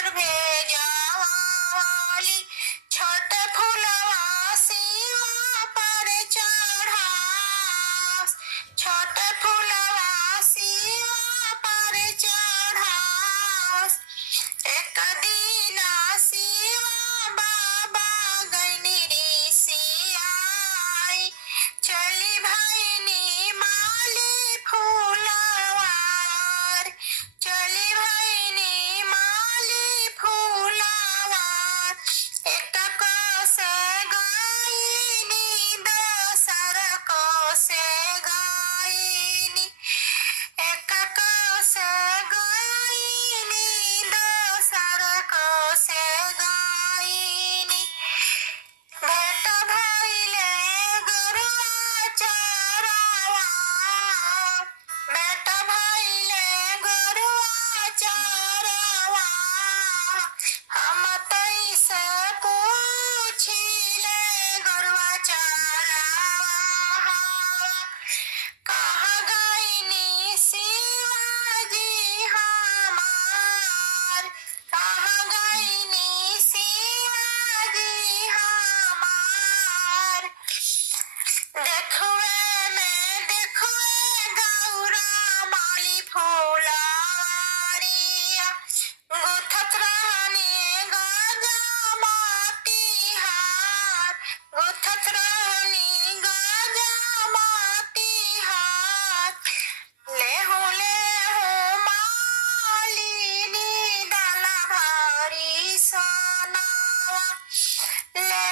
पर भेजवाली, छोट फुलवा सीमा पर चढ़ास, छोट फुलवा सीमा पर चढ़ास। एक दीना शिवा बाबा गइनी ऋषियाई, चली भैनी माली फूलवार, चली भैनी माली फूलवार। एक कोस गायनी दोसर कोस गायनी, एक कोस गायनी दोसर कोस गायनी। भेट भइले गुरुआ चरवा, भेट भइले गुरुआ चरवा। हम तैसे पूछिले गुरुआ चरवा, कहाँ गइनी शिवाजी हमार, कहाँ गइनी शिवाजी हमार। देखुए में देखुए गौरा माली फूलवारिया, गुथत रहनी गजा मोती हार, गुथत रहनी गजा मोती हार। लेहू लेहू मालिनी डाला भारी सोनावा, ले